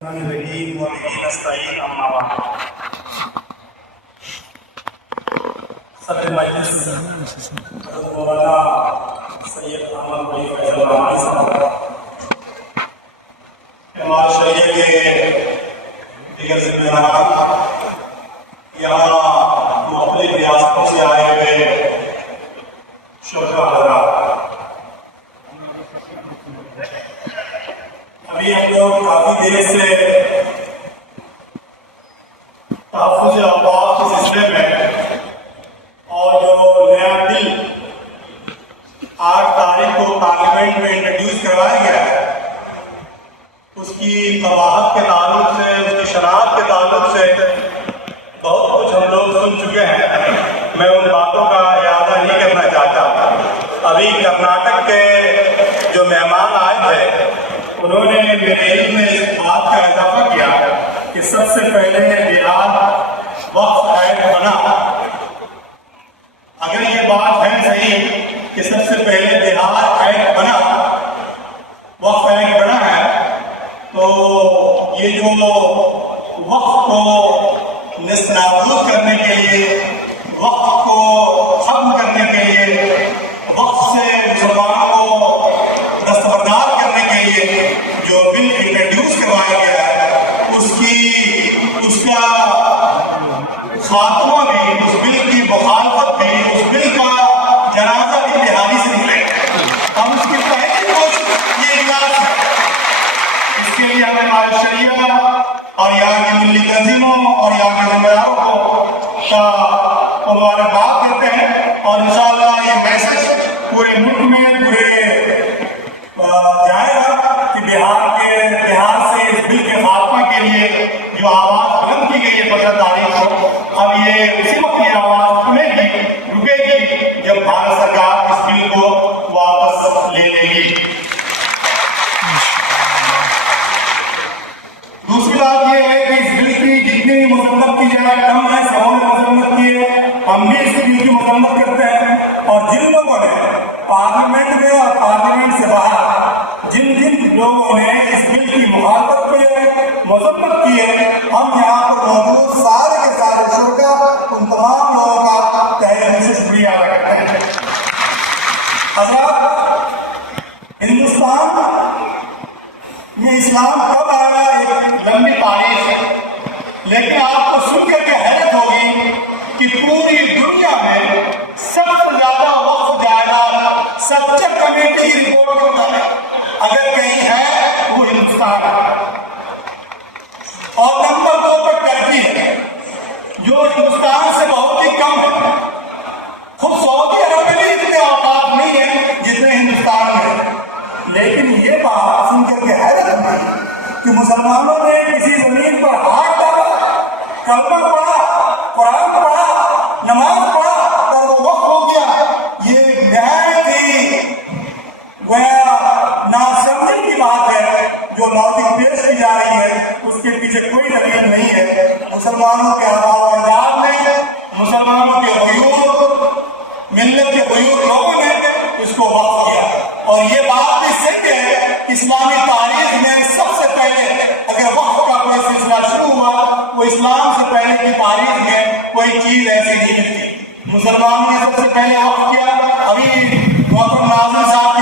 الرحیم وبه نستعین اما بعد صدر مجلس حضرت مولانا سید احمد بھائی فیض الرحمانی صاحب امام شریعہ کے دیگر ذمہ داران یہاں مختلف ریاستوں سے آئے ہوئے شرکا حضرات، ابھی ہم لوگ کافی دیر سے تحفظ اوقاف کے سلسلے میں اور جو نیا بل 8 تاریخ کو پارلیمنٹ میں انٹروڈیوس کروایا گیا ہے اس کی قباحت کے تعلق سے، اس کی شرائط کے تعلق سے بہت کچھ ہم لوگ سن چکے ہیں۔ میں ان باتوں کا اعادہ نہیں کرنا چاہتا۔ ابھی کرناٹک کے جو مہمان آئے تھے انہوں نے میرے علم میں اس بات کا اضافہ کیا کہ سب سے پہلے بہار وقف ایکٹ بنا۔ اگر یہ بات ہے صحیح کہ سب سے پہلے بہار ایکٹ بنا، وقف ایکٹ بنا ہے، تو یہ جو وقف کو نصف نابود کرنے کے لیے، وقف کو ختم کرنے کے لیے، وقف سے مسلمانوں کو دستبردار کرنے کے لیے جو بل انٹروڈیوس کروایا گیا ہے اس کا خاتمہ بھی، اس بل کی مخالفت بھی، اس بل کا جنازہ بھی بہاری سے نکلے۔ ہم اس کی پہلی کوشش یہ اجلاس ہے، اس کے لیے ہمیں ہمارے شریعہ اور یہاں کی ملی تنظیموں اور یہاں کے ذمہ داروں کو مبارکباد دیتے ہیں، اور انشاءاللہ یہ میسج پورے ملک میں جائے گا کہ بہار سے اس بل کے خاتمہ کے لیے جو آواز بلند کی گئی ہے 15 تاریخ کو، اب یہ اسی وقت یہ آواز رکے گی جب بھارت سرکار اس بل کو واپس لے لے گی۔ دوسری بات یہ ہے کہ اس بل کی جتنی مذمت کی جائے کم ہے، سبوں نے مذمت کی ہے، ہم بھی اس بل کی مذمت کرتے ہیں، اور جن لوگوں نے پارلیمنٹ میں اور پارلیمنٹ سے باہر جن لوگوں نے اس بل کی مخالفت کی ہے، مذمت کی ہے، ہم یہاں پر موجود سارے کے سارے شرکا ان تمام لوگوں کا تہہ دل سے شکریہ ادا کرتے ہیں۔ حضرات، ہندوستان میں اسلام کب آیا ایک لمبی تاریخ ہے، لیکن آپ کو سن کر کے حیرت ہوگی کہ پوری دنیا میں سب سے زیادہ وقف جائیداد سچر کمیٹی کی رپورٹ کے مطابق اگر کہیں ہے وہ ہندوستان ہے، اور نمبر 2 پر ٹرکی ہے جو ہندوستان سے بہت ہی کم ہے۔ خود سعودی عرب میں بھی اتنے اوقات نہیں ہیں جتنے ہندوستان میں، لیکن یہ بات سن کر کے حیرت ہوئی کہ مسلمانوں نے کسی زمین پر ہاتھ ڈالا، کلمہ پڑھا، قرآن پڑھا، نماز پڑھا اور وہ وقف ہو گیا۔ یہ نہایت ہی گویا ناسمجھی کی بات ہے جو لاجک پیش کی جا رہی ہے، اس کے پیچھے کوئی دلیل نہیں ہے۔ مسلمانوں کے آباء و اجداد نے، مسلمانوں کے غیور، ملت کے غیور لوگوں نے اس کو وقف کیا، اور یہ بات بھی صحیح ہے۔ اسلامی تاریخ میں سب سے پہلے اگر وقف کا کوئی سلسلہ شروع ہوا، وہ اسلام سے پہلے کی تاریخ میں کوئی چیز ایسی نہیں ملتی۔ مسلمانوں نے سب سے پہلے وقف کیا۔ ابھی محترم ناظرین صاحب